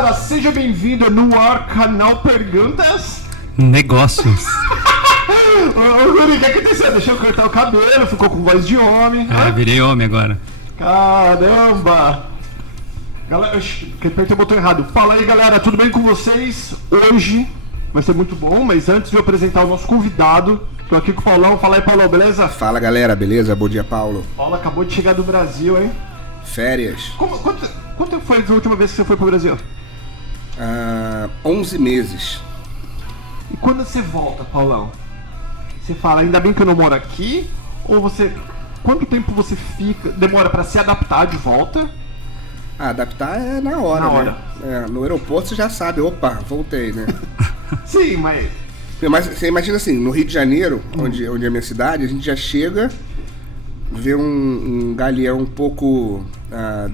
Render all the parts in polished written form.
galera, seja bem-vindo no ar canal Perguntas Negócios. Ô Guri, o que aconteceu? Deixou eu cortar o cabelo, ficou com voz de homem. Virei homem agora. Caramba! Galera, apertei o botão errado. Fala aí, galera, tudo bem com vocês? Hoje vai ser muito bom, mas antes de eu apresentar o nosso convidado, tô aqui com o Paulão. Fala aí, Paulão, beleza? Fala, galera, beleza? Bom dia, Paulo. Paulo acabou de chegar do Brasil, hein? Férias. Quanto tempo foi a última vez que você foi pro Brasil? 11 meses. E quando você volta, Paulão? Você fala, ainda bem que eu não moro aqui? Ou você... Quanto tempo você demora pra se adaptar de volta? Adaptar é na hora, né? No aeroporto você já sabe, opa, voltei, né? Sim, mas você imagina assim, no Rio de Janeiro, onde é a minha cidade, a gente já chega, vê um galeão um pouco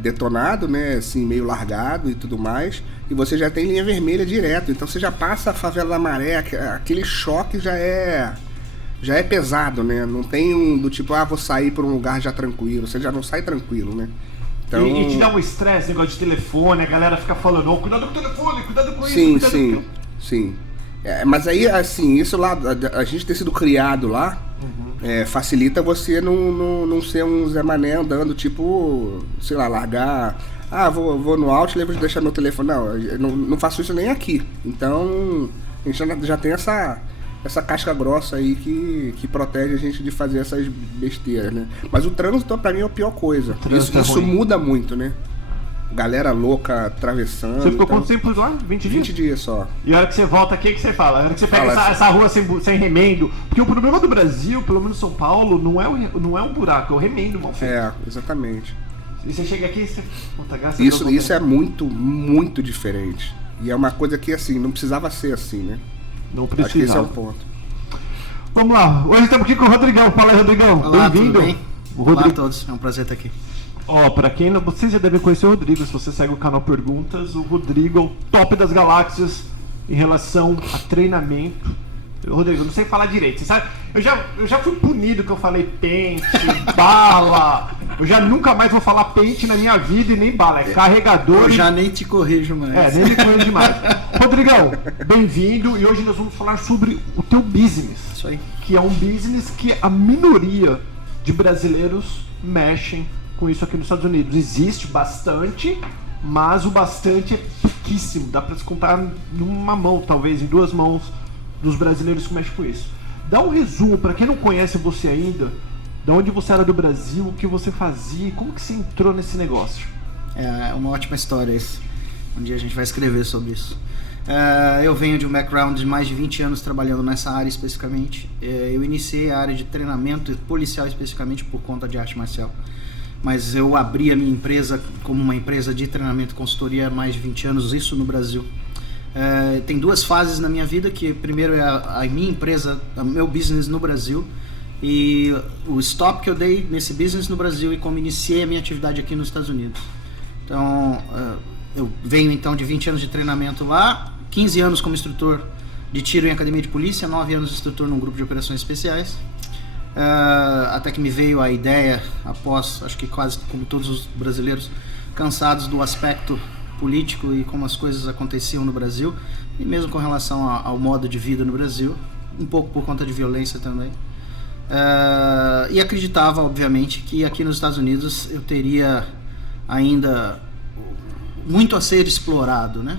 detonado, né? Assim, meio largado e tudo mais, e você já tem linha vermelha direto, então você já passa a favela da Maré, aquele choque já é pesado, né? Não tem do tipo, vou sair por um lugar já tranquilo, você já não sai tranquilo, né? Então... E te dá um estresse, negócio de telefone, a galera fica falando, cuidado com o telefone, cuidado com isso, Sim. Mas aí, assim, isso lá, a gente ter sido criado lá, facilita você não ser um Zé Mané andando, tipo, sei lá, largar, vou no outlet, vou deixar meu telefone. Não faço isso nem aqui. Então, a gente já tem essa casca grossa aí que protege a gente de fazer essas besteiras, né? Mas o trânsito, pra mim, é a pior coisa. Isso muda muito, né? Galera louca atravessando. Você ficou quanto tempo lá? 20 dias? 20 dias só. E a hora que você volta, o que você fala? A hora que você pega essa rua sem remendo. Porque o problema do Brasil, pelo menos São Paulo, não é um buraco, é o remendo mal feito. Exatamente. E você chega aqui e você... Isso é muito, muito diferente. E é uma coisa que, assim, não precisava ser assim, né? Não precisa. Acho que esse é o ponto. Vamos lá, hoje estamos aqui com o Rodrigão. Fala aí, Rodrigão. Olá, bem-vindo. Tudo bem? Olá a todos, é um prazer estar aqui. Pra quem não... Vocês já devem conhecer o Rodrigo, se você segue o canal Perguntas. O Rodrigo é o top das galáxias em relação a treinamento. Rodrigo, eu não sei falar direito, você sabe? Eu já fui punido que eu falei pente, bala. Eu já nunca mais vou falar pente na minha vida e nem bala, é carregador. Eu já nem te corrijo mais. Nem me corrijo mais. Rodrigão, bem-vindo, e hoje nós vamos falar sobre o teu business. Isso aí. Que é um business que a minoria de brasileiros mexem com isso aqui nos Estados Unidos. Existe bastante, mas o bastante é pouquíssimo. Dá pra se contar numa mão, talvez, em duas mãos, dos brasileiros que mexem com isso. Dá um resumo, pra quem não conhece você ainda, de onde você era do Brasil, o que você fazia, como que você entrou nesse negócio? É uma ótima história esse. Um dia a gente vai escrever sobre isso. Eu venho de um background de mais de 20 anos trabalhando nessa área especificamente. Eu iniciei a área de treinamento policial especificamente por conta de arte marcial. Mas eu abri a minha empresa como uma empresa de treinamento e consultoria há mais de 20 anos, isso no Brasil. Tem duas fases na minha vida, que primeiro é a minha empresa, o meu business no Brasil, e o stop que eu dei nesse business no Brasil e como iniciei a minha atividade aqui nos Estados Unidos. Então, eu venho então de 20 anos de treinamento lá, 15 anos como instrutor de tiro em academia de polícia, 9 anos instrutor num grupo de operações especiais. Até que me veio a ideia, após, acho que quase como todos os brasileiros, cansados do aspecto político e como as coisas aconteciam no Brasil, e mesmo com relação ao modo de vida no Brasil, um pouco por conta de violência também. E acreditava, obviamente, que aqui nos Estados Unidos eu teria ainda muito a ser explorado, né?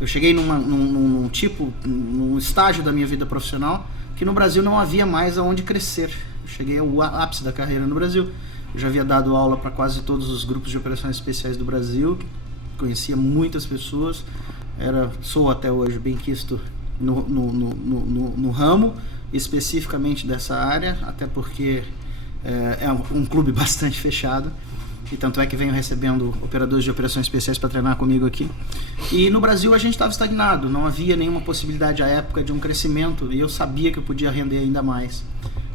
Eu cheguei num estágio da minha vida profissional que no Brasil não havia mais aonde crescer. Eu cheguei ao ápice da carreira no Brasil. Eu já havia dado aula para quase todos os grupos de operações especiais do Brasil, conhecia muitas pessoas, sou até hoje benquisto no ramo, especificamente dessa área, até porque é um clube bastante fechado, e tanto é que venho recebendo operadores de operações especiais para treinar comigo aqui. E no Brasil a gente estava estagnado, não havia nenhuma possibilidade à época de um crescimento, e eu sabia que eu podia render ainda mais.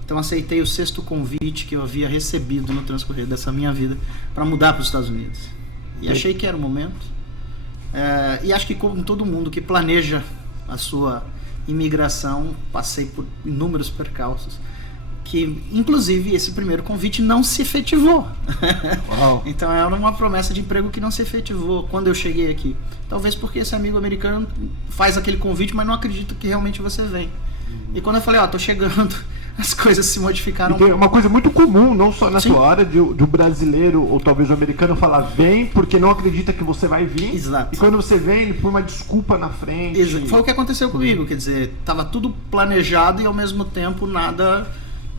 Então aceitei o 6º convite que eu havia recebido no transcorrer dessa minha vida para mudar para os Estados Unidos. E achei que era o momento. E acho que como todo mundo que planeja a sua imigração, passei por inúmeros percalços. que inclusive esse primeiro convite não se efetivou. Uau. Então era uma promessa de emprego que não se efetivou quando eu cheguei aqui. Talvez porque esse amigo americano faz aquele convite, mas não acredita que realmente você vem. E quando eu falei, tô chegando, as coisas se modificaram. E tem uma coisa muito comum, não só na Sim. sua área, de o brasileiro ou talvez o americano falar vem porque não acredita que você vai vir. Exato. E quando você vem, ele põe uma desculpa na frente. Foi o que aconteceu comigo, quer dizer, tava tudo planejado e ao mesmo tempo nada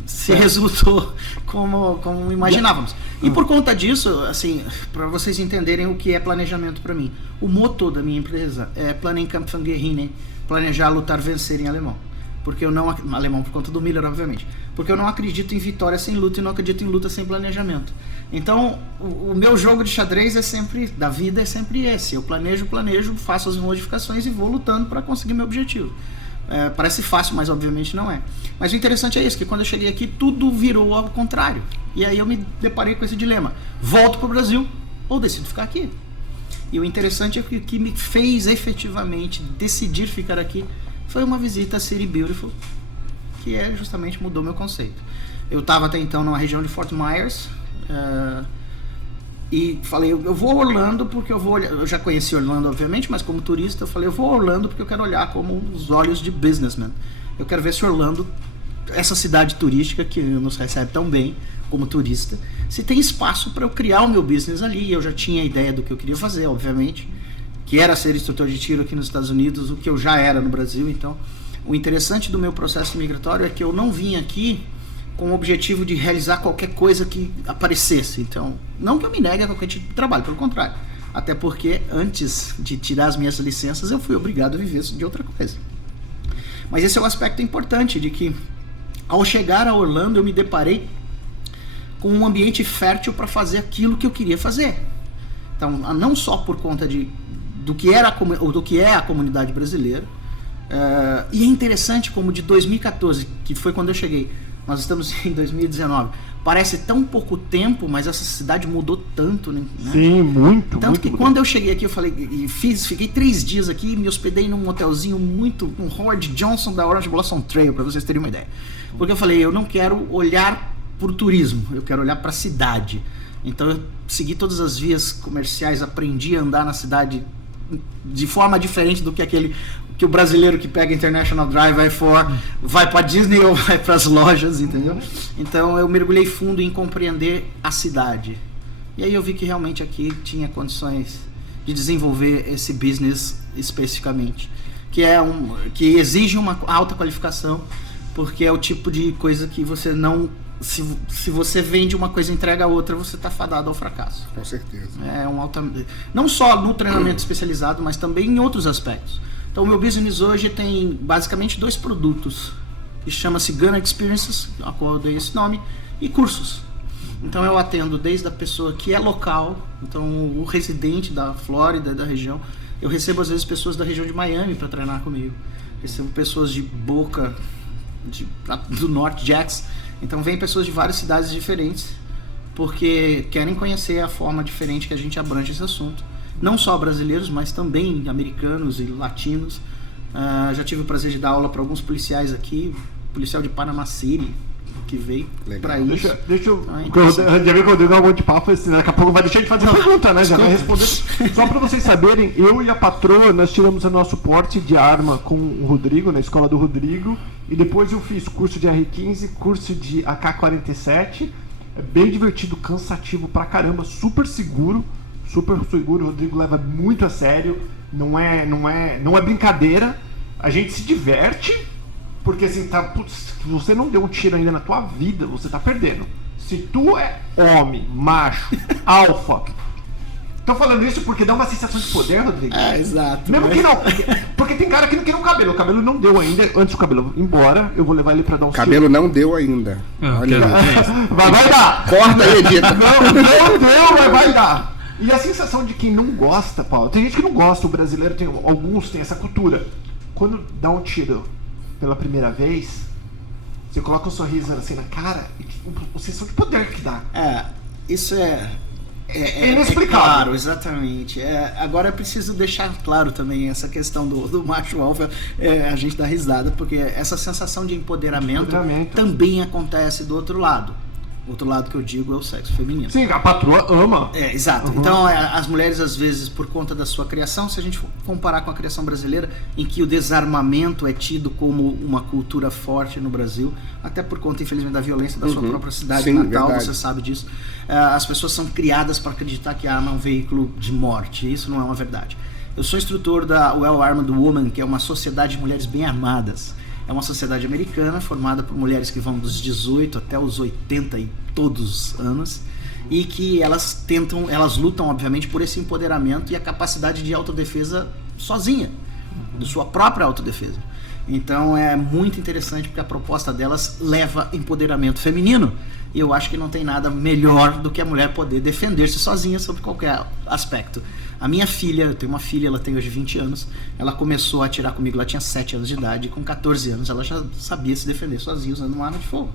se resultou como imaginávamos. E por conta disso, assim, para vocês entenderem o que é planejamento para mim, o motto da minha empresa é Planen Kämpfen Gewinnen, planejar, lutar, vencer em alemão. Porque eu não, alemão por conta do Miller, obviamente, porque eu não acredito em vitória sem luta e não acredito em luta sem planejamento. Então, o meu jogo de xadrez da vida é sempre esse. Eu planejo, faço as modificações e vou lutando para conseguir meu objetivo. Parece fácil, mas obviamente não é. Mas o interessante é isso, que quando eu cheguei aqui, tudo virou ao contrário. E aí eu me deparei com esse dilema. Volto para o Brasil ou decido ficar aqui? E o interessante é que o que me fez efetivamente decidir ficar aqui foi uma visita a City Beautiful, que justamente mudou meu conceito. Eu estava até então numa região de Fort Myers, e falei, eu vou a Orlando porque eu vou olhar. Eu já conheci Orlando, obviamente, mas como turista eu falei, eu vou a Orlando porque eu quero olhar como os olhos de businessman. Eu quero ver se Orlando, essa cidade turística que nos recebe tão bem como turista, se tem espaço para eu criar o meu business ali. Eu já tinha a ideia do que eu queria fazer, obviamente, que era ser instrutor de tiro aqui nos Estados Unidos, o que eu já era no Brasil. Então, o interessante do meu processo migratório é que eu não vim aqui com o objetivo de realizar qualquer coisa que aparecesse. Então, não que eu me negue a qualquer tipo de trabalho, pelo contrário. Até porque, antes de tirar as minhas licenças, eu fui obrigado a viver de outra coisa. Mas esse é o aspecto importante, de que, ao chegar a Orlando, eu me deparei com um ambiente fértil para fazer aquilo que eu queria fazer. Então, não só por conta do que é a comunidade brasileira, e é interessante como de 2014, que foi quando eu cheguei, nós estamos em 2019, parece tão pouco tempo, mas essa cidade mudou tanto, né? Sim, muito. Tanto que quando eu cheguei aqui, eu falei, fiquei 3 dias aqui, me hospedei num hotelzinho um Howard Johnson da Orange Blossom Trail, para vocês terem uma ideia. Porque eu falei, eu não quero olhar por turismo, eu quero olhar para a cidade. Então eu segui todas as vias comerciais, aprendi a andar na cidade de forma diferente do que o brasileiro que pega International Drive vai para Disney ou vai para as lojas, entendeu? Então eu mergulhei fundo em compreender a cidade. E aí eu vi que realmente aqui tinha condições de desenvolver esse business especificamente, que exige uma alta qualificação, porque é o tipo de coisa que você não... Se você vende uma coisa e entrega a outra, você está fadado ao fracasso. Com certeza. Não só no treinamento especializado, mas também em outros aspectos. Então, o meu business hoje tem basicamente 2 produtos, que chama-se Gun Experiences, a qual eu dei esse nome, e cursos. Então, eu atendo desde a pessoa que é local, então o residente da Flórida, da região. Eu recebo às vezes pessoas da região de Miami para treinar comigo. Recebo pessoas de Boca, do Norte, Jets. Então vem pessoas de várias cidades diferentes, porque querem conhecer a forma diferente que a gente abrange esse assunto. Não só brasileiros, mas também americanos e latinos. Já tive o prazer de dar aula para alguns policiais aqui, policial de Panama City, que veio para isso. Deixa eu... Já vi que o Rodrigo é um monte de papo, assim, daqui a pouco vai deixar de fazer pergunta, né? Já vai responder. Só para vocês saberem, eu e a patroa, nós tiramos o nosso porte de arma com o Rodrigo, na escola do Rodrigo, e depois eu fiz curso de R15, curso de AK-47, é bem divertido, cansativo pra caramba, super seguro, o Rodrigo leva muito a sério, não é brincadeira, a gente se diverte, porque assim, se você não deu um tiro ainda na tua vida, você tá perdendo. Se tu é homem, macho, alfa, tô falando isso porque dá uma sensação de poder, Rodrigo. Exato. Mesmo que não, porque tem cara que não quer o cabelo não deu ainda, antes do cabelo ir embora, eu vou levar ele pra dar um cabelo não deu ainda. Olha vai dar. Corta aí, Edita. Não deu, mas vai dar. E a sensação de quem não gosta, Paulo, tem gente que não gosta, o brasileiro alguns tem essa cultura. Quando dá um tiro pela primeira vez, você coloca um sorriso assim na cara, e a sensação de poder que dá. Isso é é inexplicável. Claro, exatamente. Agora é preciso deixar claro também essa questão do macho alfa, a gente dá risada, porque essa sensação de empoderamento também acontece do outro lado. O outro lado que eu digo é o sexo feminino. Sim, a patroa ama. Exato. Então, as mulheres, às vezes, por conta da sua criação, se a gente comparar com a criação brasileira, em que o desarmamento é tido como uma cultura forte no Brasil, até por conta, infelizmente, da violência da sua própria cidade. Sim, natal, verdade. você sabe disso. As pessoas são criadas para acreditar que a arma é um veículo de morte. Isso não é uma verdade. Eu sou instrutor da Well Armed Woman, que é uma sociedade de mulheres bem armadas. É uma sociedade americana formada por mulheres que vão dos 18 até os 80 e todos os anos, e que elas lutam, obviamente, por esse empoderamento e a capacidade de autodefesa sozinha, de sua própria autodefesa. Então é muito interessante porque a proposta delas leva empoderamento feminino, e eu acho que não tem nada melhor do que a mulher poder defender-se sozinha sobre qualquer aspecto. A minha filha, eu tenho uma filha, ela tem hoje 20 anos, ela começou a atirar comigo, ela tinha 7 anos de idade, e com 14 anos ela já sabia se defender sozinha usando uma arma de fogo.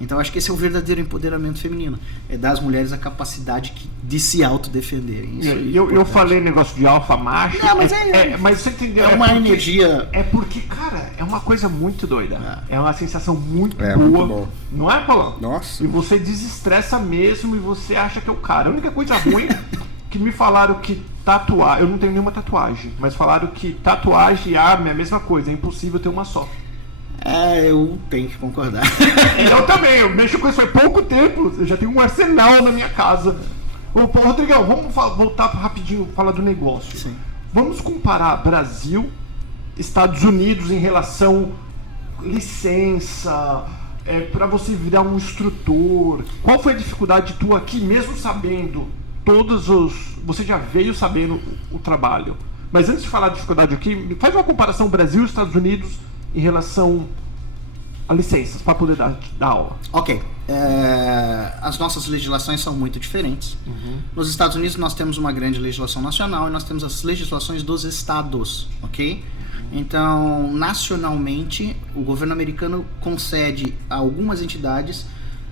Então acho que esse é o verdadeiro empoderamento feminino, é dar às mulheres a capacidade de se autodefenderem. Eu falei negócio de alfa macho, não, mas mas você entendeu? É uma energia... É porque, cara, é uma coisa muito doida, é uma sensação muito boa, muito bom. Não é, Paulão? Nossa. E você desestressa mesmo e você acha que é o cara. A única coisa ruim que me falaram que tatuar, eu não tenho nenhuma tatuagem, mas falaram que tatuagem e arma é a mesma coisa, é impossível ter uma só. Eu tenho que concordar. Eu também, eu mexo com isso faz pouco tempo, eu já tenho um arsenal na minha casa. Ô, Rodrigão, vamos voltar rapidinho, falar do negócio. Sim. Vamos comparar Brasil, Estados Unidos em relação licença, para você virar um instrutor. Qual foi a dificuldade tua aqui, mesmo sabendo você já veio sabendo o trabalho. Mas antes de falar de dificuldade aqui, faz uma comparação Brasil e Estados Unidos em relação a licenças, para poder dar aula. Ok. As nossas legislações são muito diferentes. Nos Estados Unidos nós temos uma grande legislação nacional e nós temos as legislações dos estados, ok? Então, nacionalmente, o governo americano concede a algumas entidades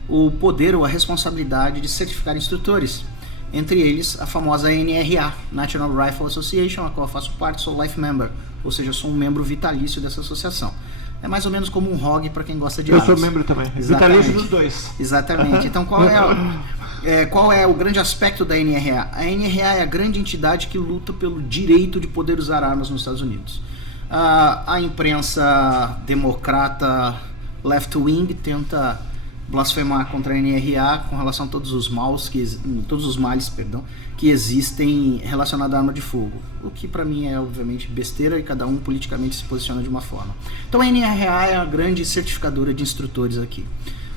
o poder ou a responsabilidade de certificar instrutores. Entre eles, a famosa NRA, National Rifle Association, a qual eu faço parte, sou life member, ou seja, eu sou um membro vitalício dessa associação. É mais ou menos como um ROG para quem gosta de armas. Eu sou membro também, vitalício dos dois. Exatamente. Então, qual é o grande aspecto da NRA? A NRA é a grande entidade que luta pelo direito de poder usar armas nos Estados Unidos. A imprensa democrata left-wing tenta blasfemar contra a NRA com relação a todos os males que existem relacionados à arma de fogo, o que para mim é obviamente besteira e cada um politicamente se posiciona de uma forma. Então a NRA é a grande certificadora de instrutores aqui.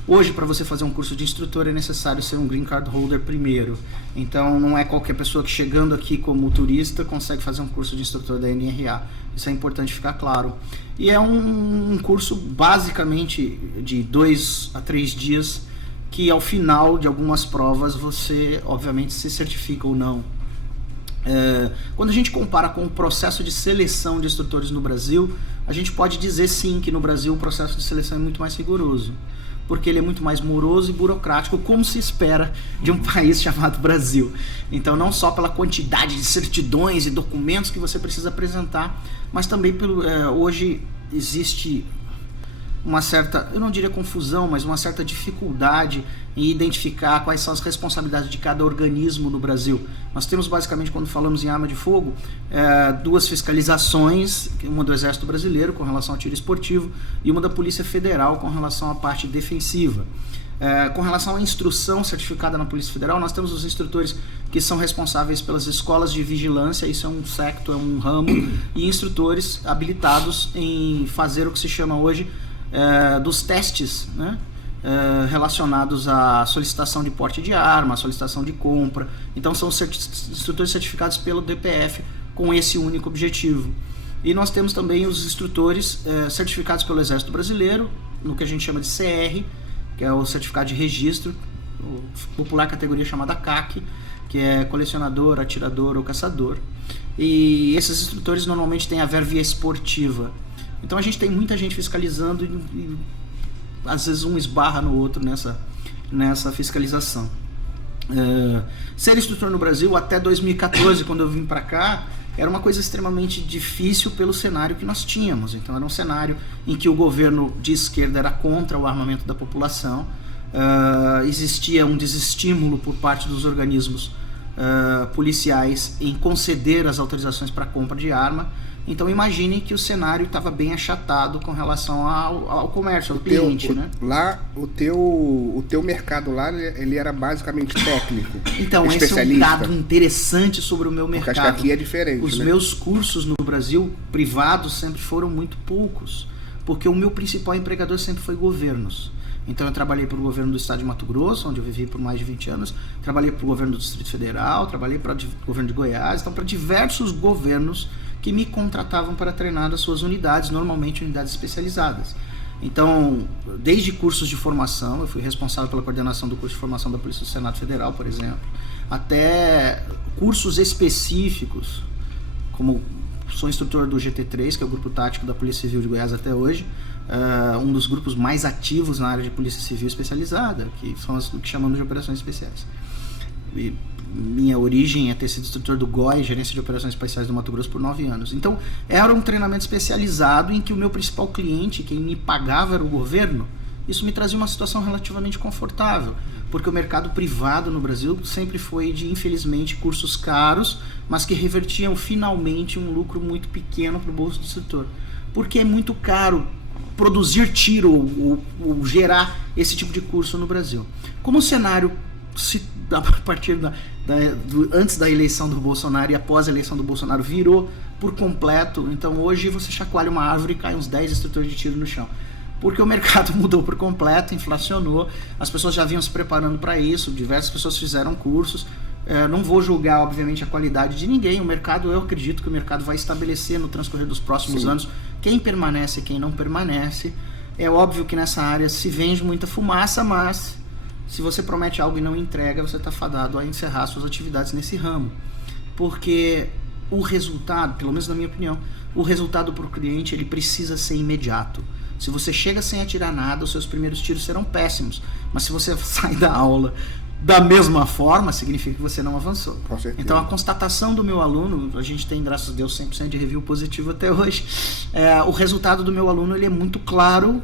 Hoje, para você fazer um curso de instrutor, é necessário ser um green card holder primeiro. Então, não é qualquer pessoa que chegando aqui como turista consegue fazer um curso de instrutor da NRA. Isso é importante ficar claro. E é um curso basicamente de 2 a 3 dias, que ao final de algumas provas você, obviamente, se certifica ou não. Quando a gente compara com o processo de seleção de instrutores no Brasil, a gente pode dizer sim que no Brasil o processo de seleção é muito mais rigoroso, porque ele é muito mais moroso e burocrático, como se espera de um país chamado Brasil. Então, não só pela quantidade de certidões e documentos que você precisa apresentar, mas também hoje existe uma certa, eu não diria confusão, mas uma certa dificuldade em identificar quais são as responsabilidades de cada organismo no Brasil. Nós temos basicamente, quando falamos em arma de fogo, 2 fiscalizações, uma do Exército Brasileiro com relação ao tiro esportivo e uma da Polícia Federal com relação à parte defensiva. Com relação à instrução certificada na Polícia Federal, nós temos os instrutores que são responsáveis pelas escolas de vigilância, isso é um secto, é um ramo, e instrutores habilitados em fazer o que se chama hoje dos testes, né? Relacionados à solicitação de porte de arma, à solicitação de compra. Então são instrutores certificados pelo DPF com esse único objetivo. E nós temos também os instrutores certificados pelo Exército Brasileiro, no que a gente chama de CR, que é o certificado de registro, popular categoria chamada CAC, que é colecionador, atirador ou caçador. E esses instrutores normalmente têm a verve esportiva. Então a gente tem muita gente fiscalizando e às vezes um esbarra no outro nessa fiscalização. Ser instrutor no Brasil até 2014, quando eu vim para cá, era uma coisa extremamente difícil pelo cenário que nós tínhamos. Então era um cenário em que o governo de esquerda era contra o armamento da população, existia um desestímulo por parte dos organismos policiais em conceder as autorizações para compra de arma. Então imaginem que o cenário estava bem achatado com relação ao comércio, ao cliente, né? Lá, o teu mercado lá, ele era basicamente técnico, então, especialista. esse é um dado interessante sobre o meu mercado. Porque acho que aqui é diferente, Os meus cursos no Brasil, privados, sempre foram muito poucos, porque o meu principal empregador sempre foi governos. Então eu trabalhei para o governo do estado de Mato Grosso, onde eu vivi por mais de 20 anos, trabalhei para o governo do Distrito Federal, trabalhei para o governo de Goiás, então para diversos governos que me contratavam para treinar as suas unidades, normalmente unidades especializadas. Então, desde cursos de formação, eu fui responsável pela coordenação do curso de formação da Polícia do Senado Federal, por exemplo, até cursos específicos, como sou instrutor do GT3, que é o Grupo Tático da Polícia Civil de Goiás até hoje, um dos grupos mais ativos na área de Polícia Civil especializada, que são as que chamamos de operações especiais. E minha origem é ter sido instrutor do GOI, Gerência de Operações Especiais do Mato Grosso, por 9 anos. Então, era um treinamento especializado em que o meu principal cliente, quem me pagava, era o governo. Isso me trazia uma situação relativamente confortável, porque o mercado privado no Brasil sempre foi de, infelizmente, cursos caros, mas que revertiam finalmente um lucro muito pequeno para o bolso do setor. Porque é muito caro produzir tiro ou gerar esse tipo de curso no Brasil. Como o cenário a partir antes da eleição do Bolsonaro e após a eleição do Bolsonaro virou por completo, então hoje você chacoalha uma árvore e cai uns 10 instrutores de tiro no chão, porque o mercado mudou por completo, inflacionou, as pessoas já vinham se preparando para isso, diversas pessoas fizeram cursos. Não vou julgar, obviamente, a qualidade de ninguém. O mercado, eu acredito que o mercado vai estabelecer no transcorrer dos próximos anos quem permanece e quem não permanece. É óbvio que nessa área se vende muita fumaça, mas se você promete algo e não entrega, você está fadado a encerrar suas atividades nesse ramo. Porque o resultado, pelo menos na minha opinião, o resultado para o cliente ele precisa ser imediato. Se você chega sem atirar nada, os seus primeiros tiros serão péssimos. Mas se você sai da aula da mesma forma, significa que você não avançou. Com certeza. Então a constatação do meu aluno, a gente tem, graças a Deus, 100% de review positivo até hoje, o resultado do meu aluno ele é muito claro,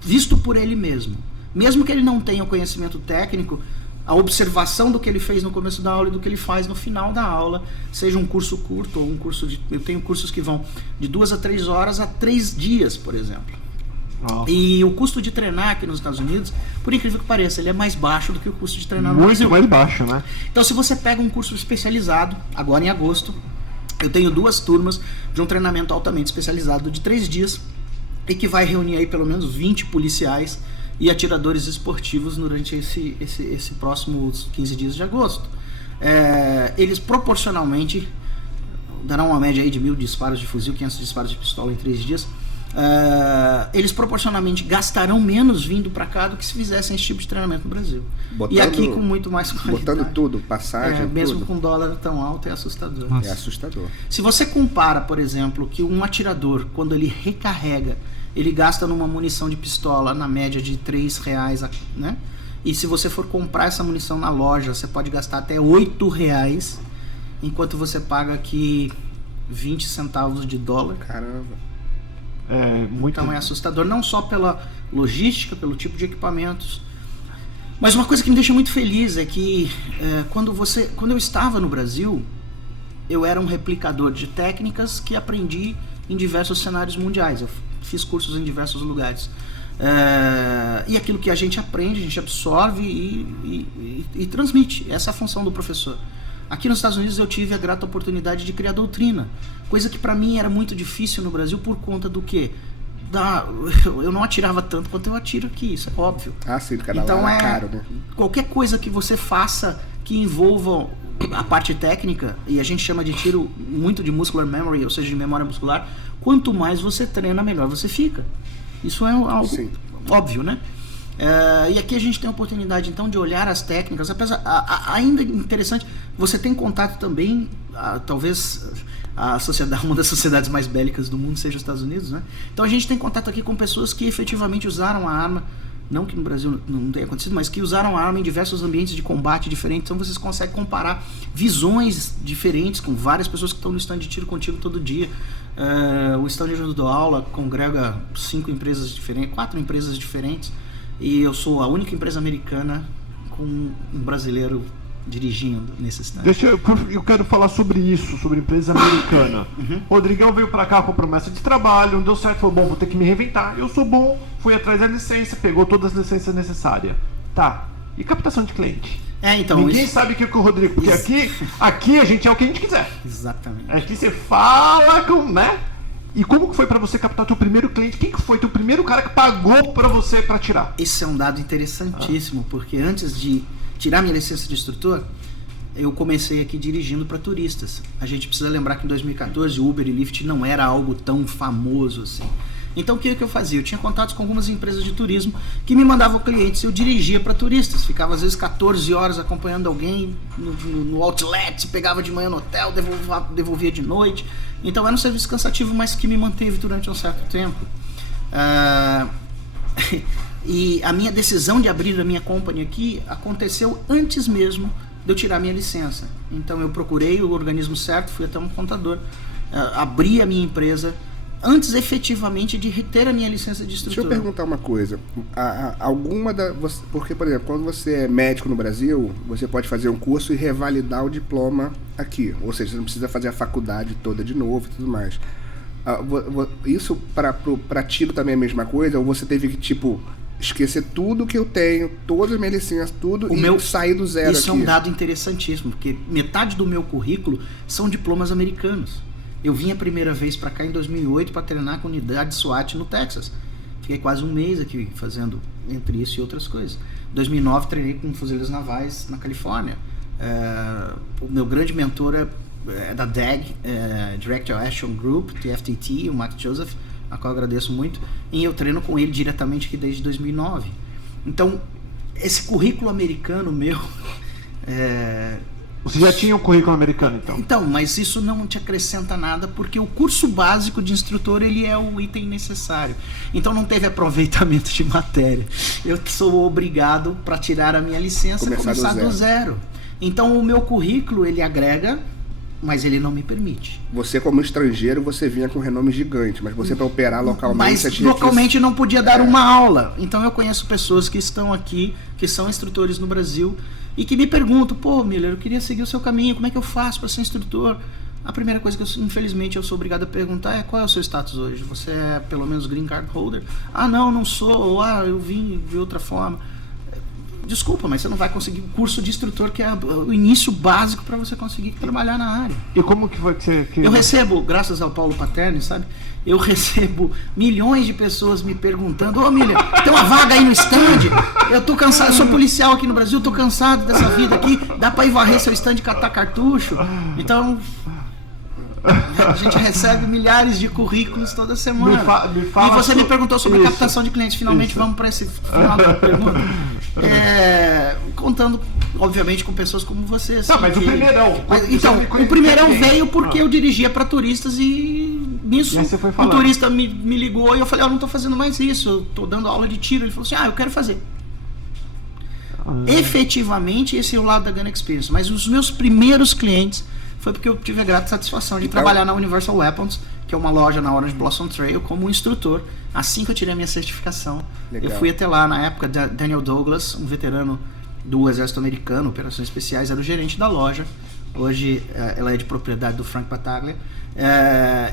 visto por ele mesmo. Mesmo que ele não tenha o conhecimento técnico, a observação do que ele fez no começo da aula e do que ele faz no final da aula, seja um curso curto ou um curso de... Eu tenho cursos que vão de 2 a 3 horas a 3 dias, por exemplo. Oh. E o custo de treinar aqui nos Estados Unidos, por incrível que pareça, ele é mais baixo do que o custo de treinar no Brasil. Muito mais baixo, né? Então, se você pega um curso especializado, agora em agosto, eu tenho 2 turmas de um treinamento altamente especializado de 3 dias e que vai reunir aí pelo menos 20 policiais e atiradores esportivos durante esse próximos 15 dias de agosto. Eles proporcionalmente darão uma média aí de 1.000 disparos de fuzil, 500 disparos de pistola em 3 dias. Eles proporcionalmente gastarão menos vindo para cá do que se fizessem esse tipo de treinamento no Brasil. E aqui com muito mais qualidade. Botando tudo, passagem, mesmo tudo. com dólar tão alto, é assustador. Nossa. É assustador. Se você compara, por exemplo, que um atirador, quando ele recarrega, ele gasta numa munição de pistola na média de R$3, né? E se você for comprar essa munição na loja, você pode gastar até R$8, enquanto você paga aqui 20 centavos de dólar. Caramba. Então é assustador, não só pela logística, pelo tipo de equipamentos. Mas uma coisa que me deixa muito feliz é que quando eu estava no Brasil, eu era um replicador de técnicas que aprendi em diversos cenários mundiais. Eu fiz cursos em diversos lugares. E aquilo que a gente aprende, a gente absorve e transmite. Essa é a função do professor. Aqui nos Estados Unidos eu tive a grata oportunidade de criar doutrina, coisa que para mim era muito difícil no Brasil por conta do quê? Eu não atirava tanto quanto eu atiro aqui, isso é óbvio. Sim, cada então é caro, né? Qualquer coisa que você faça que envolva a parte técnica, e a gente chama de tiro muito de muscular memory, ou seja, de memória muscular, quanto mais você treina, melhor você fica. Isso é algo óbvio, né? E aqui a gente tem a oportunidade então de olhar as técnicas, apesar ainda interessante, você tem contato também, talvez uma das sociedades mais bélicas do mundo seja os Estados Unidos, né? Então a gente tem contato aqui com pessoas que efetivamente usaram a arma não que no Brasil não tenha acontecido, mas que usaram a arma em diversos ambientes de combate diferentes. Então vocês conseguem comparar visões diferentes com várias pessoas que estão no stand de tiro contigo todo dia. O stand onde eu dou aula congrega 4 empresas diferentes, e eu sou a única empresa americana com um brasileiro dirigindo nesse stand. Eu quero falar sobre isso, sobre empresa americana. Rodrigão veio pra cá com promessa de trabalho, não deu certo, falou, bom, vou ter que me reinventar. Eu sou bom, fui atrás da licença, pegou todas as licenças necessárias. Tá, e captação de cliente? Então, ninguém sabe o que é o Rodrigo, porque aqui a gente é o que a gente quiser. Exatamente. Aqui você fala com, né? E como que foi pra você captar teu primeiro cliente? Quem que foi teu primeiro cara que pagou pra você pra tirar? Esse é um dado interessantíssimo, porque antes de tirar minha licença de instrutor, eu comecei aqui dirigindo para turistas. A gente precisa lembrar que em 2014 o Uber e Lyft não era algo tão famoso assim. Então o que eu fazia? Eu tinha contatos com algumas empresas de turismo que me mandavam clientes, eu dirigia para turistas. Ficava às vezes 14 horas acompanhando alguém no outlet, pegava de manhã no hotel, devolvia de noite. Então era um serviço cansativo, mas que me manteve durante um certo tempo. E a minha decisão de abrir a minha company aqui aconteceu antes mesmo de eu tirar minha licença. Então eu procurei o organismo certo, fui até um contador, abri a minha empresa antes efetivamente de ter a minha licença de instrutor. Deixa eu perguntar uma coisa. Porque, por exemplo, quando você é médico no Brasil, você pode fazer um curso e revalidar o diploma aqui. Ou seja, você não precisa fazer a faculdade toda de novo e tudo mais. Isso para tiro também é a mesma coisa? Ou você teve que, tipo, esquecer tudo que eu tenho, todas as minhas licenças, tudo, sair do zero Isso aqui? É um dado interessantíssimo, porque metade do meu currículo são diplomas americanos. Eu vim a primeira vez para cá em 2008 para treinar com unidade SWAT no Texas. Fiquei quase um mês aqui fazendo entre isso e outras coisas. Em 2009 treinei com fuzileiros navais na Califórnia. O meu grande mentor é da DAG, Director Action Group, TFTT, o Max Joseph, a qual eu agradeço muito, e eu treino com ele diretamente aqui desde 2009. Então, esse currículo americano meu... Você já tinha um currículo americano, então? Então, mas isso não te acrescenta nada, porque o curso básico de instrutor, ele é o item necessário. Então não teve aproveitamento de matéria. Eu sou obrigado, para tirar a minha licença, começar do zero. Então o meu currículo, ele agrega, mas ele não me permite. Você, como estrangeiro, você vinha com renome gigante, mas você, para operar localmente... Mas localmente não podia dar uma aula. Então eu conheço pessoas que estão aqui, que são instrutores no Brasil, e que me perguntam, pô, Miller, eu queria seguir o seu caminho, como é que eu faço para ser instrutor? A primeira coisa que infelizmente eu sou obrigado a perguntar é: qual é o seu status hoje? Você é pelo menos green card holder? Ah, não sou. Ah, eu vim de outra forma. Desculpa, mas você não vai conseguir o curso de instrutor, que é o início básico para você conseguir trabalhar na área. E como que foi que você... Eu recebo, graças ao Paulo Paterni, sabe? Eu recebo milhões de pessoas me perguntando: ô, Miller, tem uma vaga aí no stand? Eu tô cansado, eu sou policial aqui no Brasil, tô cansado dessa vida aqui, dá pra ir varrer seu stand e catar cartucho? Então... A gente recebe milhares de currículos toda semana. E você me perguntou sobre captação de clientes. Finalmente vamos para esse final da pergunta. Contando, obviamente, com pessoas como você. Assim, não, mas o primeirão. Então, o primeirão veio porque eu dirigia para turistas e nisso o turista me ligou e eu falei: eu não estou fazendo mais isso, eu estou dando aula de tiro. Ele falou assim: eu quero fazer. Efetivamente, esse é o lado da Gun Experience. Mas os meus primeiros clientes foi porque eu tive a grata satisfação de trabalhar na Universal Weapons, que é uma loja na Orange Blossom Trail, como instrutor. Assim que eu tirei a minha certificação, eu fui até lá. Na época, Daniel Douglas, um veterano do Exército Americano, Operações Especiais, era o gerente da loja. Hoje ela é de propriedade do Frank Battaglia.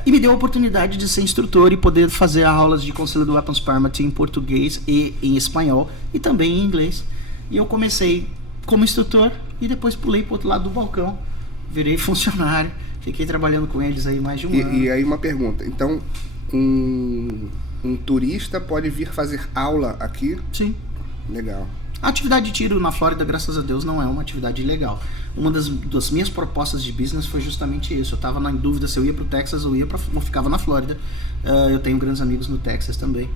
E me deu a oportunidade de ser instrutor e poder fazer aulas de Concealed Weapons Permit em português e em espanhol, e também em inglês. E eu comecei como instrutor e depois pulei para o outro lado do balcão. Virei funcionário, fiquei trabalhando com eles aí mais de um ano. E aí uma pergunta: então um turista pode vir fazer aula aqui? Sim. Legal. A atividade de tiro na Flórida, graças a Deus, não é uma atividade ilegal. Uma das minhas propostas de business foi justamente isso. Eu estava na dúvida se eu ia para o Texas ou ficava na Flórida. Eu tenho grandes amigos no Texas também.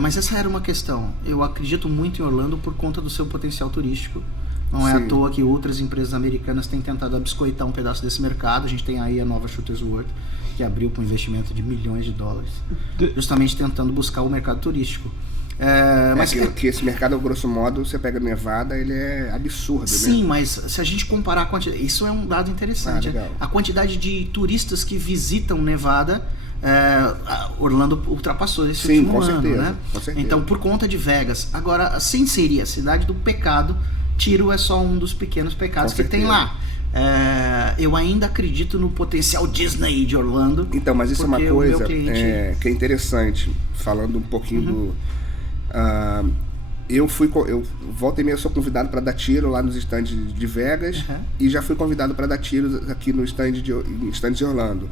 Mas essa era uma questão. Eu acredito muito em Orlando por conta do seu potencial turístico. Não é à toa que outras empresas americanas têm tentado abiscoitar um pedaço desse mercado. A gente tem aí a nova Shooters World, que abriu com um investimento de milhões de dólares, justamente tentando buscar o mercado turístico. Mas que esse mercado, grosso modo, você pega Nevada, ele é absurdo, sim, né? mas se a gente comparar a quantidade... Isso é um dado interessante. Legal. A quantidade de turistas que visitam Nevada, Orlando ultrapassou esse Sim, último com ano, certeza, né? com certeza. Então, por conta de Vegas. Agora, sem ser a cidade do pecado, tiro é só um dos pequenos pecados Com que tem certeza. lá. Eu ainda acredito no potencial Disney de Orlando. Então, mas isso é uma porque o meu coisa cliente- que é interessante, falando um pouquinho do... eu volta e meia sou convidado para dar tiro lá nos estandes de Vegas e já fui convidado para dar tiros aqui no stand de Orlando.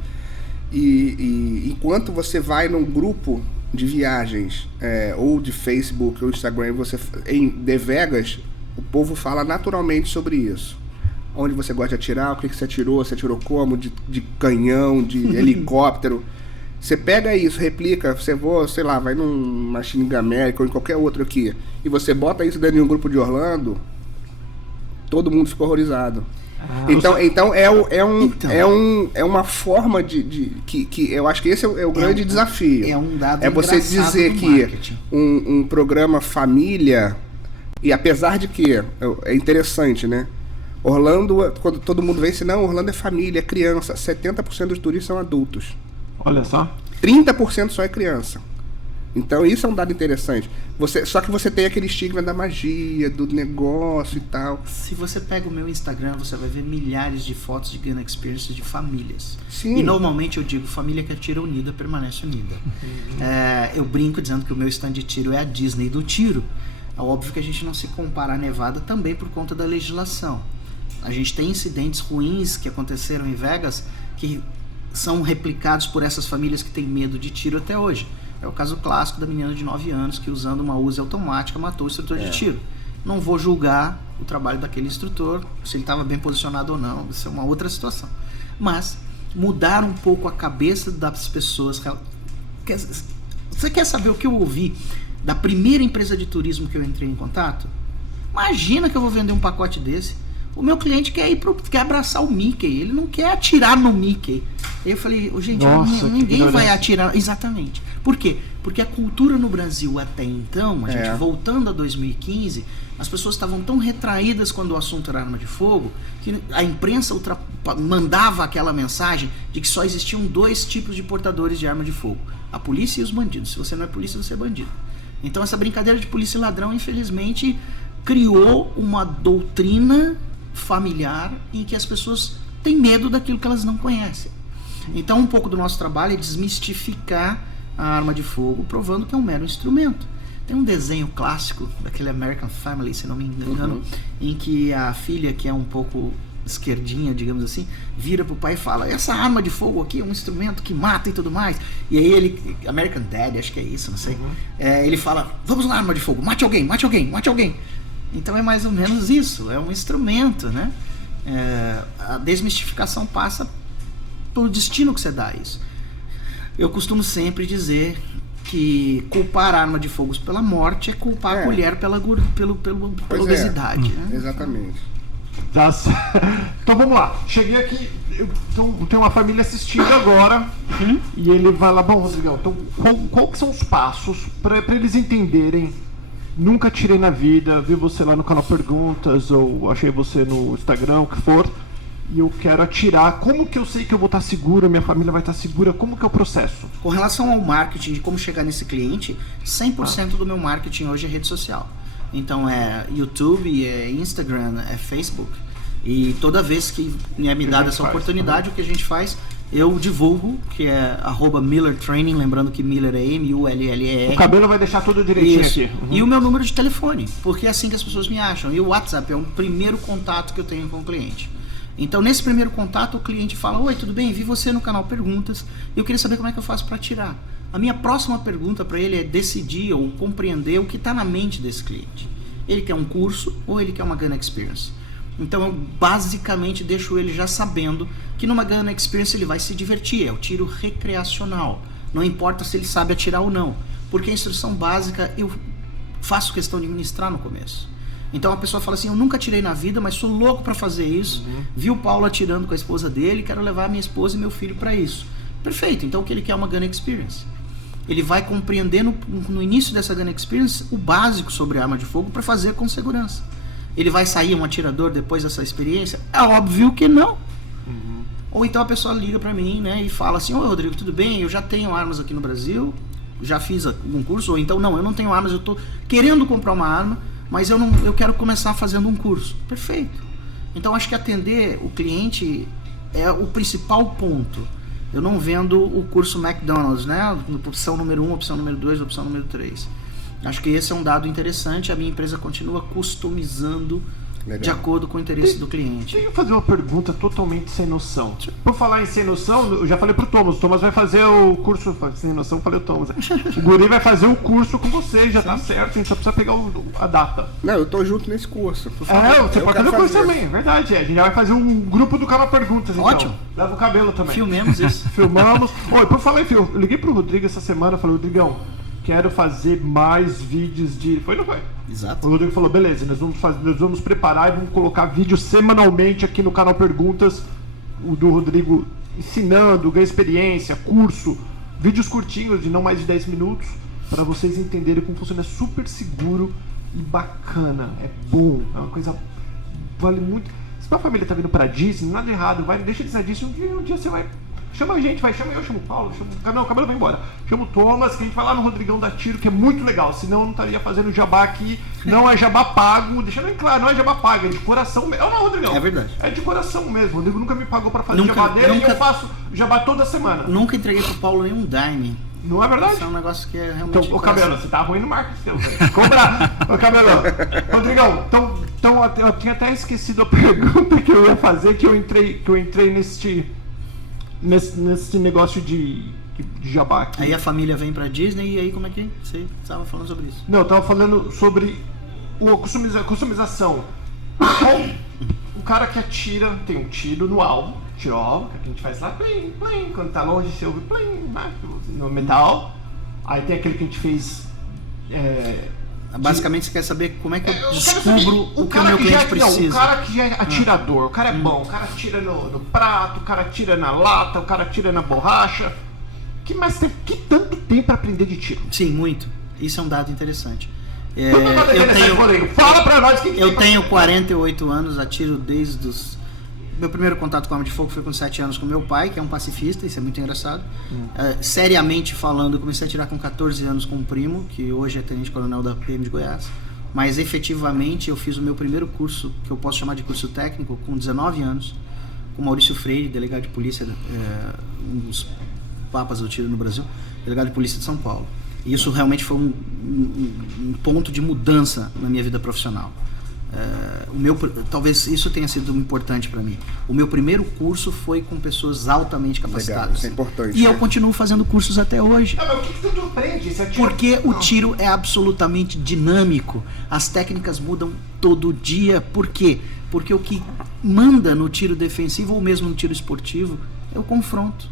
E enquanto você vai num grupo de viagens, ou de Facebook ou Instagram, em The Vegas, o povo fala naturalmente sobre isso. Onde você gosta de atirar, o que você atirou como, de canhão, de helicóptero. Você pega isso, replica, vai num Machine Gun America ou em qualquer outro aqui, e você bota isso dentro de um grupo de Orlando, todo mundo fica horrorizado. Então é uma forma que eu acho que esse é o grande desafio. É um dado É você engraçado dizer do que marketing. um programa família, e apesar de que é interessante, né? Orlando, quando todo mundo vem, não, Orlando é família, é criança. 70% dos turistas são adultos. Olha só. 30% só é criança. Então isso é um dado interessante. Só que você tem aquele estigma da magia, do negócio e tal. Se você pega o meu Instagram, você vai ver milhares de fotos de Gun Experience de famílias. Sim. E normalmente eu digo, família que atira unida permanece unida. Eu brinco dizendo que o meu stand de tiro é a Disney do tiro. É óbvio que a gente não se compara a Nevada também por conta da legislação. A gente tem incidentes ruins que aconteceram em Vegas que são replicados por essas famílias que têm medo de tiro até hoje. É o caso clássico da menina de 9 anos que, usando uma Uzi automática, matou o instrutor de tiro. Não vou julgar o trabalho daquele instrutor, se ele estava bem posicionado ou não, isso é uma outra situação. Mas mudar um pouco a cabeça das pessoas. Você quer saber o que eu ouvi da primeira empresa de turismo que eu entrei em contato? Imagina que eu vou vender um pacote desse. O meu cliente quer abraçar o Mickey, ele não quer atirar no Mickey. Aí eu falei, gente, Nossa, ninguém vai atirar. Exatamente. Por quê? Porque a cultura no Brasil até então, a gente voltando a 2015, as pessoas estavam tão retraídas quando o assunto era arma de fogo, que a imprensa mandava aquela mensagem de que só existiam 2 tipos de portadores de arma de fogo: a polícia e os bandidos. Se você não é polícia, você é bandido. Então essa brincadeira de polícia e ladrão, infelizmente, criou uma doutrina familiar em que as pessoas têm medo daquilo que elas não conhecem. Então um pouco do nosso trabalho é desmistificar a arma de fogo, provando que é um mero instrumento. Tem um desenho clássico daquele American Family, se não me engano, em que a filha, que é um pouco esquerdinha, digamos assim, vira pro pai e fala: essa arma de fogo aqui é um instrumento que mata e tudo mais. E aí ele, American Dad, acho que é isso, não sei, ele fala: vamos lá, arma de fogo, mate alguém, mate alguém, mate alguém. Então é mais ou menos isso, é um instrumento, né? A desmistificação passa pelo destino que você dá a isso. Eu costumo sempre dizer que culpar a arma de fogo pela morte é culpar a colher pela obesidade. Né? Exatamente. Então vamos lá, cheguei aqui, então tem uma família assistindo agora, e ele vai lá, bom, Rodrigão, então qual que são os passos para eles entenderem? Nunca tirei na vida, vi você lá no canal Perguntas, ou achei você no Instagram, o que for, e eu quero atirar. Como que eu sei que eu vou estar seguro, minha família vai estar segura? Como que é o processo? Com relação ao marketing, de como chegar nesse cliente, 100% do meu marketing hoje é rede social. Então é YouTube, é Instagram, é Facebook. E toda vez que me dada essa oportunidade, o que a gente faz, eu divulgo, que é @Miller Training, lembrando que Miller é M-U-L-L-E-R. O cabelo vai deixar tudo direitinho Isso. aqui. E o meu número de telefone, porque é assim que as pessoas me acham. E o WhatsApp é o primeiro contato que eu tenho com o cliente. Então, nesse primeiro contato, o cliente fala: oi, tudo bem? Vi você no canal Perguntas e eu queria saber como é que eu faço para tirar. A minha próxima pergunta para ele é decidir ou compreender o que está na mente desse cliente. Ele quer um curso ou ele quer uma Gun Experience? Então eu basicamente deixo ele já sabendo que numa Gun Experience ele vai se divertir, é o tiro recreacional. Não importa se ele sabe atirar ou não, porque a instrução básica eu faço questão de ministrar no começo. Então a pessoa fala assim: eu nunca atirei na vida, mas sou louco para fazer isso. Vi o Paulo atirando com a esposa dele, quero levar a minha esposa e meu filho para isso. Perfeito, então o que ele quer é uma Gun Experience. ele vai compreender no início dessa Gun Experience o básico sobre arma de fogo para fazer com segurança. Ele vai sair um atirador depois dessa experiência? É óbvio que não. Ou então a pessoa liga para mim, né, e fala assim: oi Rodrigo, tudo bem? Eu já tenho armas aqui no Brasil, já fiz um curso. Ou então, não, eu não tenho armas, eu estou querendo comprar uma arma, mas eu quero começar fazendo um curso. Perfeito. Então acho que atender o cliente é o principal ponto. Eu não vendo o curso McDonald's, né? Opção número 1, opção número 2, opção número 3. Acho que esse é um dado interessante. A minha empresa continua customizando de acordo com o interesse do cliente. Deixa eu fazer uma pergunta totalmente sem noção. Por falar em sem noção, eu já falei pro Thomas. O Thomas vai fazer o curso. Sem noção, eu falei o Thomas. O Guri vai fazer o curso com você, já tá certo. A gente só precisa pegar a data. Não, eu tô junto nesse curso. Você pode fazer o curso também, é verdade. A gente já vai fazer um grupo do Canal Perguntas. Ótimo. Então. Leva o cabelo também. Filmemos isso. Filmamos. Oi, por falar em filme, eu liguei pro Rodrigo essa semana e falei: Rodrigão, quero fazer mais vídeos de... Foi ou não foi? Exato. O Rodrigo falou: beleza, nós vamos preparar e vamos colocar vídeos semanalmente aqui no Canal Perguntas. O do Rodrigo ensinando, ganha experiência, curso, vídeos curtinhos de não mais de 10 minutos, para vocês entenderem como funciona. É super seguro e bacana, é bom, é uma coisa... Vale muito. Se a família tá vindo pra Disney, nada errado, deixa de ser Disney, um dia você vai... Chama a gente, chama eu, chamo o Paulo, não, o cabelo vai embora. Chama o Thomas, que a gente vai lá no Rodrigão da Tiro, que é muito legal, senão eu não estaria fazendo jabá aqui. Não é jabá pago, deixando bem claro, não é jabá pago, é de coração mesmo. Não, Rodrigão. É verdade. É de coração mesmo. O Rodrigo nunca me pagou pra fazer jabá dele e eu faço jabá toda semana. Nunca entreguei pro Paulo nenhum dime. Não é verdade? Isso é um negócio que é realmente... Então, ô Cabelo, você tá ruim no marketing seu, velho. Cobrar. Ô Cabelo. Rodrigão, então eu tinha até esquecido a pergunta que eu ia fazer, que eu entrei nesse negócio de jabá aqui. Aí a família vem pra Disney e aí como é que você estava falando sobre isso? Não, eu tava falando sobre a customização. O cara que atira, tem um tiro no alvo, que a gente faz lá, plim, plim, quando tá longe você ouve plim, no metal. Aí tem aquele que a gente fez... Basicamente você quer saber como é que eu descubro o que o meu cliente precisa. Não, o cara que já é atirador, o cara é bom, o cara atira no prato, o cara atira na lata, o cara atira na borracha. Que tanto tem pra aprender de tiro? Sim, muito. Isso é um dado interessante. Fala pra nós o que eu tenho 48 anos, atiro desde os... Meu primeiro contato com arma de fogo foi com 7 anos com meu pai, que é um pacifista, isso é muito engraçado. Seriamente falando, eu comecei a atirar com 14 anos com um primo, que hoje é tenente-coronel da PM de Goiás. Mas efetivamente eu fiz o meu primeiro curso, que eu posso chamar de curso técnico, com 19 anos, com Maurício Freire, delegado de polícia, um dos papas do tiro no Brasil, delegado de polícia de São Paulo. E isso realmente foi um ponto de mudança na minha vida profissional. Talvez isso tenha sido importante para mim. O meu primeiro curso foi com pessoas altamente capacitadas. Legal, isso é importante. E eu continuo fazendo cursos até hoje. Mas o que tu aprende? Porque o tiro é absolutamente dinâmico. As técnicas mudam todo dia. Por quê? Porque o que manda no tiro defensivo ou mesmo no tiro esportivo é o confronto.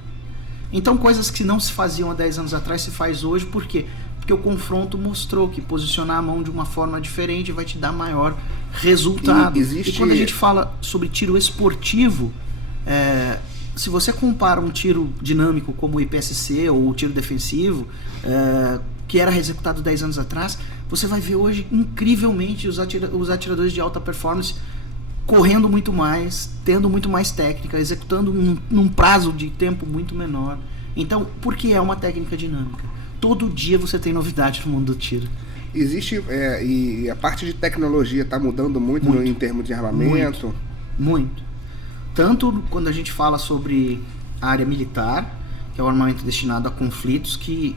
Então coisas que não se faziam há 10 anos atrás se faz hoje. Por quê? Porque o confronto mostrou que posicionar a mão de uma forma diferente vai te dar maior resultado. E quando a gente fala sobre tiro esportivo, se você compara um tiro dinâmico como o IPSC ou o tiro defensivo, que era executado 10 anos atrás, você vai ver hoje incrivelmente os atiradores de alta performance correndo muito mais, tendo muito mais técnica, executando num prazo de tempo muito menor. Então, por que é uma técnica dinâmica? Todo dia você tem novidade no mundo do tiro. Existe, e a parte de tecnologia está mudando muito em termos de armamento? Muito. Tanto quando a gente fala sobre a área militar, que é o armamento destinado a conflitos que,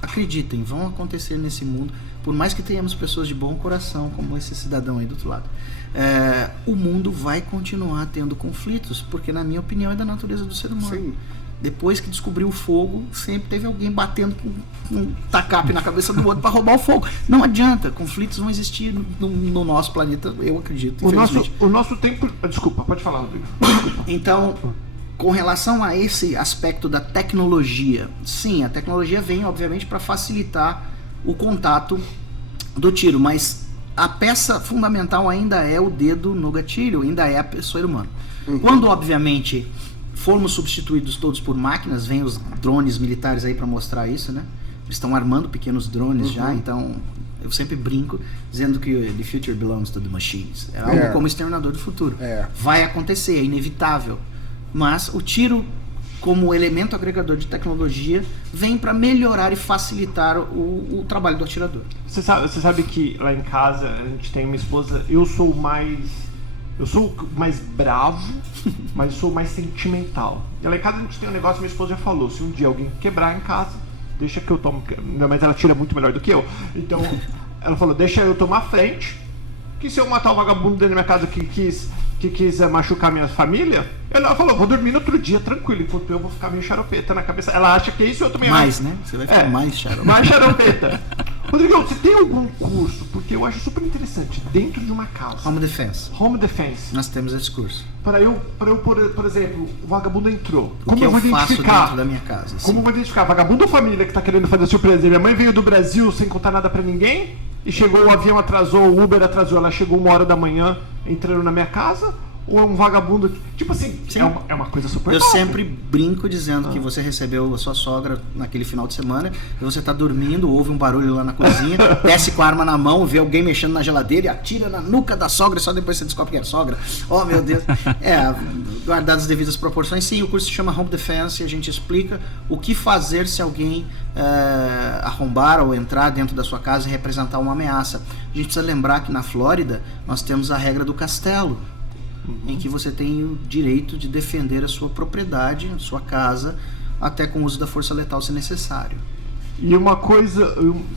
acreditem, vão acontecer nesse mundo, por mais que tenhamos pessoas de bom coração, como esse cidadão aí do outro lado. O mundo vai continuar tendo conflitos, porque na minha opinião é da natureza do ser humano. Sim. Depois que descobriu o fogo, sempre teve alguém batendo com um tacape na cabeça do outro para roubar o fogo. Não adianta, conflitos vão existir no nosso planeta, eu acredito. O nosso tempo... Desculpa, pode falar, Rodrigo. Então, com relação a esse aspecto da tecnologia, sim, a tecnologia vem, obviamente, para facilitar o contato do tiro, mas a peça fundamental ainda é o dedo no gatilho, ainda é a pessoa humana. Quando, obviamente, formos substituídos todos por máquinas, vem os drones militares aí para mostrar isso, né? estão armando pequenos drones já, então eu sempre brinco dizendo que the future belongs to the machines. É algo como o Exterminador do Futuro. Vai acontecer, é inevitável. Mas o tiro, como elemento agregador de tecnologia, vem para melhorar e facilitar o trabalho do atirador. Você sabe que lá em casa a gente tem uma esposa, eu sou o mais bravo, mas eu sou o mais sentimental. E lá em casa a gente tem um negócio, minha esposa já falou, se um dia alguém quebrar em casa, deixa que eu tomo, mas ela tira muito melhor do que eu. Então, ela falou, deixa eu tomar a frente, que se eu matar o vagabundo dentro da minha casa que quis machucar minha família, ela falou, vou dormir no outro dia tranquilo, enquanto eu vou ficar meio xaropeta na cabeça. Ela acha que é isso e eu também mais, acho. Né? Você vai ficar mais xaropeta. Mais xaropeta. Rodrigo, você tem algum curso, porque eu acho super interessante, dentro de uma casa? Home Defense. Home Defense. Nós temos esse curso. Para eu por exemplo, o vagabundo entrou. O que eu faço dentro da minha casa? Como eu vou identificar? Vagabundo ou família que tá querendo fazer surpresa? Minha mãe veio do Brasil sem contar nada pra ninguém, e chegou, o avião atrasou, o Uber atrasou, ela chegou 1h da manhã entrando na minha casa? Ou é um vagabundo? Tipo assim, é uma coisa super Eu fácil. sempre brinco dizendo que você recebeu a sua sogra naquele final de semana e você tá dormindo, ouve um barulho lá na cozinha, desce com a arma na mão, vê alguém mexendo na geladeira e atira na nuca da sogra e só depois você descobre que era sogra. Oh, meu Deus. Guardadas as devidas proporções. Sim, o curso se chama Home Defense e a gente explica o que fazer se alguém arrombar ou entrar dentro da sua casa e representar uma ameaça. A gente precisa lembrar que na Flórida nós temos a regra do castelo, em que você tem o direito de defender a sua propriedade, a sua casa, até com o uso da força letal se necessário. E uma coisa,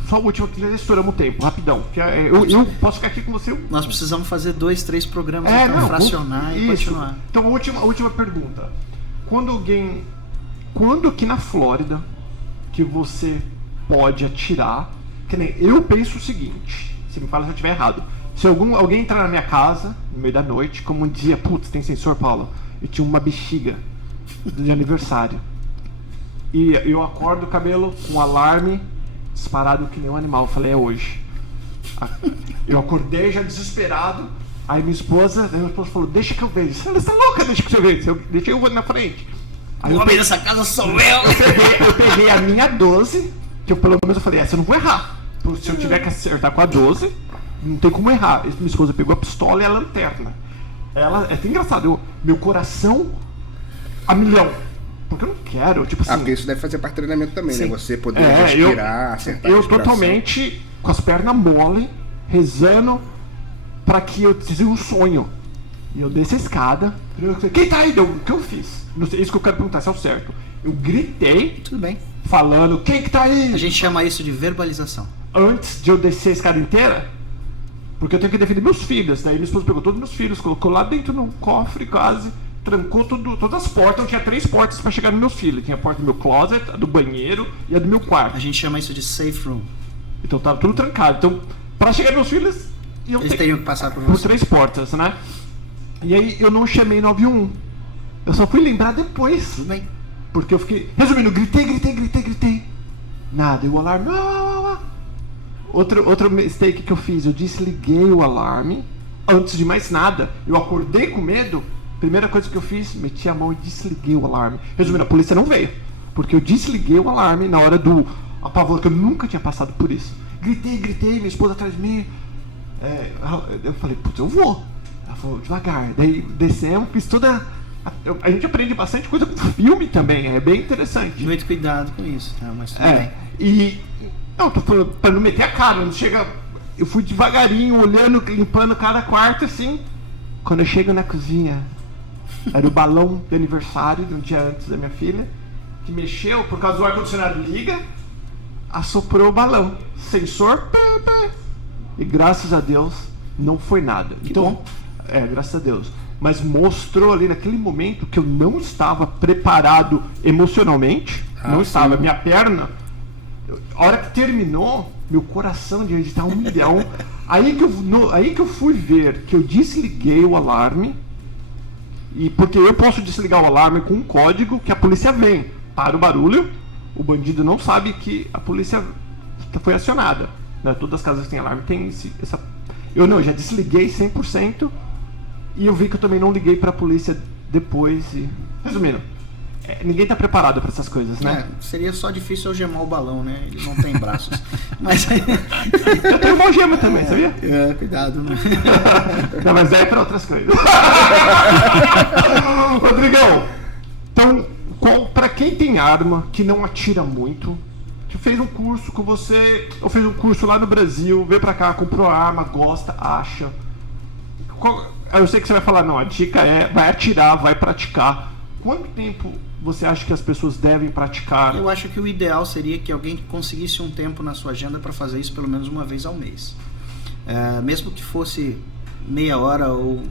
só a última, que estouramos o tempo, rapidão. Que eu posso ficar aqui com você. Nós precisamos fazer 2, 3 programas para fracionar e continuar. Então, a última pergunta. Quando aqui na Flórida que você pode atirar, que nem eu penso o seguinte, você me fala se eu estiver errado. Se alguém entrar na minha casa, no meio da noite, como um dia, putz, tem sensor, Paula, e tinha uma bexiga de aniversário. E eu acordo o cabelo com um alarme disparado que nem um animal. Eu falei, é hoje. Eu acordei já desesperado. Aí minha esposa falou, deixa que eu vejo. Você está louca, deixa que eu vejo. Deixa eu na frente. Aí o homem dessa casa sou eu. Eu peguei a minha 12, que eu pelo menos eu falei, essa eu não vou errar. Se eu tiver que acertar com a 12, não tem como errar. Minha esposa pegou a pistola e a lanterna. É até engraçado, meu coração a milhão. Porque eu não quero, tipo assim... porque isso deve fazer parte do treinamento também, né? Você poder respirar, acertar eu totalmente com as pernas mole, rezando pra que eu tivesse um sonho. E eu desci a escada, quem tá aí? O que eu fiz? Não sei, isso que eu quero perguntar, se é o certo. Eu gritei, tudo bem, falando, quem que tá aí? A gente chama isso de verbalização. Antes de eu descer a escada inteira, porque eu tenho que defender meus filhos. Daí minha esposa pegou todos os meus filhos, colocou lá dentro num cofre quase, trancou todas as portas. Eu tinha 3 portas para chegar nos meus filhos. Tinha a porta do meu closet, a do banheiro e a do meu quarto. A gente chama isso de safe room. Então tava tudo trancado. Então, para chegar nos meus filhos, eles teriam que passar por 3 portas, né? E aí eu não chamei 911. Eu só fui lembrar depois. Tudo bem. Porque eu fiquei... Resumindo, gritei. Nada, e o alarme... Outro mistake que eu fiz, eu desliguei o alarme. Antes de mais nada, eu acordei com medo. Primeira coisa que eu fiz, meti a mão e desliguei o alarme. Resumindo, a polícia não veio. Porque eu desliguei o alarme na hora do apavoro, que eu nunca tinha passado por isso. Gritei, minha esposa atrás de mim. Eu falei, putz, eu vou. Ela falou, devagar. Daí descemos, fiz toda... A gente aprende bastante coisa com filme também, é bem interessante. Muito cuidado com isso, tá? Mas tudo bem. E... Não, tô falando pra não meter a cara, não chega... Eu fui devagarinho, olhando, limpando cada quarto, assim. Quando eu chego na cozinha, era o balão de aniversário de um dia antes da minha filha, que mexeu, por causa do ar-condicionado liga, assoprou o balão. Sensor, e graças a Deus, não foi nada. Que bom. Graças a Deus. Mas mostrou ali naquele momento que eu não estava preparado emocionalmente. Não estava. Minha perna, a hora que terminou, meu coração de estar 1 milhão. Aí que eu fui ver que eu desliguei o alarme. E porque eu posso desligar o alarme com um código que a polícia vem. Para o barulho, o bandido não sabe que a polícia foi acionada. Né? Todas as casas que tem alarme tem essa... Eu já desliguei 100%. E eu vi que eu também não liguei pra polícia depois. Resumindo, ninguém tá preparado pra essas coisas, né? Seria só difícil algemar o balão, né? Ele não tem braços. Mas Eu tenho uma algema também, sabia? cuidado, né? Não, mas é pra outras coisas. Rodrigão, então, pra quem tem arma, que não atira muito, que fez um curso com você, ou fez um curso lá no Brasil, veio pra cá, comprou a arma, gosta, acha. Eu sei que você vai falar, não, a dica é, vai atirar, vai praticar. Quanto tempo você acha que as pessoas devem praticar? Eu acho que o ideal seria que alguém conseguisse um tempo na sua agenda para fazer isso pelo menos uma vez ao mês. Mesmo que fosse meia hora ou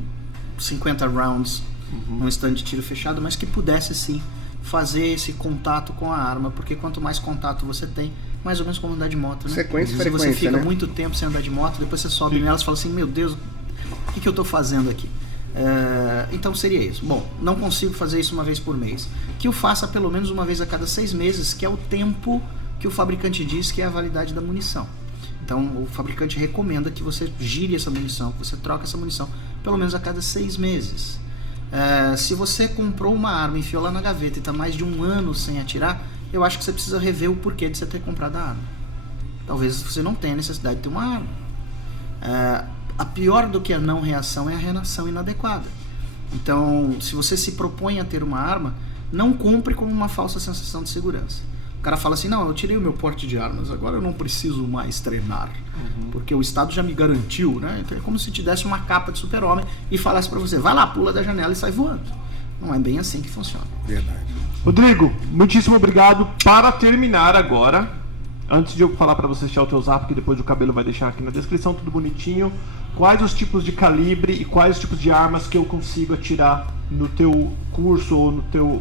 50 rounds num stand de tiro fechado, mas que pudesse sim fazer esse contato com a arma, porque quanto mais contato você tem, mais ou menos como andar de moto, né? Sequência e Se frequência, você fica né? muito tempo sem andar de moto, depois você sobe nelas e fala assim, meu Deus, o que eu estou fazendo aqui? Então seria isso. Bom, não consigo fazer isso uma vez por mês. Que eu faça pelo menos uma vez a cada 6 meses, que é o tempo que o fabricante diz que é a validade da munição. Então o fabricante recomenda que você gire essa munição, que você troque essa munição pelo menos a cada 6 meses. Se você comprou uma arma, enfiou lá na gaveta e está mais de 1 ano sem atirar, eu acho que você precisa rever o porquê de você ter comprado a arma. Talvez você não tenha necessidade de ter uma arma. A pior do que a não reação é a reação inadequada. Então, se você se propõe a ter uma arma, não compre com uma falsa sensação de segurança. O cara fala assim, não, eu tirei o meu porte de armas, agora eu não preciso mais treinar, porque o Estado já me garantiu, né? Então é como se te desse uma capa de super-homem e falasse pra você, vai lá, pula da janela e sai voando. Não é bem assim que funciona. Verdade. Rodrigo, muitíssimo obrigado. Para terminar agora, antes de eu falar para você deixar o teu zap, que depois o Cabelo vai deixar aqui na descrição, tudo bonitinho, quais os tipos de calibre e quais os tipos de armas que eu consigo atirar no teu curso ou no teu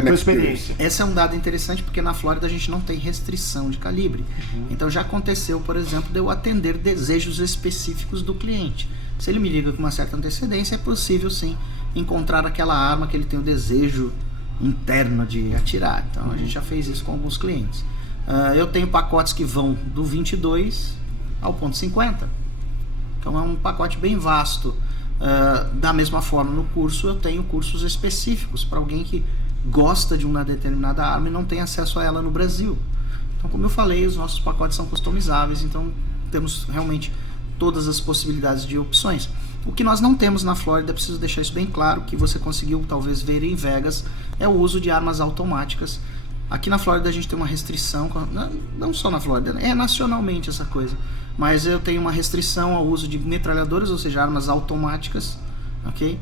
tua experiência? Esse é um dado interessante porque na Flórida a gente não tem restrição de calibre. Então já aconteceu, por exemplo, de eu atender desejos específicos do cliente. Se ele me liga com uma certa antecedência, é possível sim encontrar aquela arma que ele tem o desejo interno de atirar. Então a gente já fez isso com alguns clientes. Eu tenho pacotes que vão do 22 ao .50. Então é um pacote bem vasto. Da mesma forma, no curso eu tenho cursos específicos para alguém que gosta de uma determinada arma e não tem acesso a ela no Brasil. Então, como eu falei, os nossos pacotes são customizáveis, então temos realmente todas as possibilidades de opções. O que nós não temos na Flórida, preciso deixar isso bem claro, que você conseguiu talvez ver em Vegas, é o uso de armas automáticas. Aqui na Flórida a gente tem uma restrição, não só na Flórida, é nacionalmente essa coisa, mas eu tenho uma restrição ao uso de metralhadoras, ou seja, armas automáticas, ok?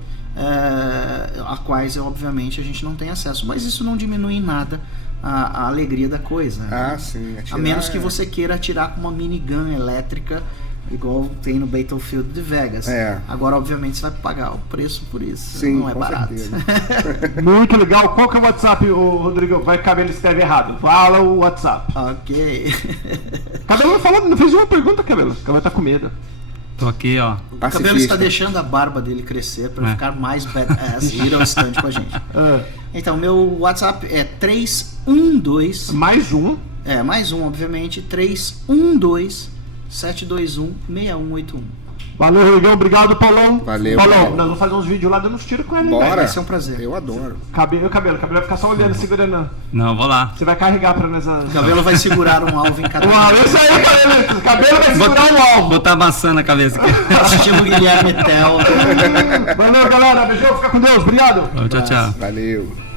A quais, obviamente, a gente não tem acesso, mas isso não diminui em nada a alegria da coisa. Ah, sim. Atirar, a menos que você queira atirar com uma minigun elétrica, igual tem no Battlefield de Vegas. Agora, obviamente, você vai pagar o preço por isso. Sim, não é barato. Muito legal. Qual que é o WhatsApp, Rodrigo? Vai que o Cabelo escreve errado. Fala o WhatsApp. Ok. Cabelo não fez uma pergunta, Cabelo. O Cabelo tá com medo. Tô aqui, ó. O Cabelo está deixando a barba dele crescer para ficar mais badass e ir ao stand com a gente. Então, meu WhatsApp é 312... Mais um. Mais um, obviamente. 312-721-6181. Valeu, Rodrigão. Obrigado, Paulão. Valeu, Paulão, Paulo. nós vamos fazer uns vídeos lá dando uns tiros com ele. Bora. Vai ser um prazer. Eu adoro. Cabelo vai ficar só olhando, segurando. Não, vou lá. Você vai carregar pra nós. O Cabelo vai segurar um alvo em cada Uau, isso aí, Cabelo. O Cabelo vai segurar um alvo. Botar maçã na cabeça aqui. Estilo Guilherme Tell. Valeu, galera. Beijão. Fica com Deus. Obrigado. Tchau, tchau. Valeu.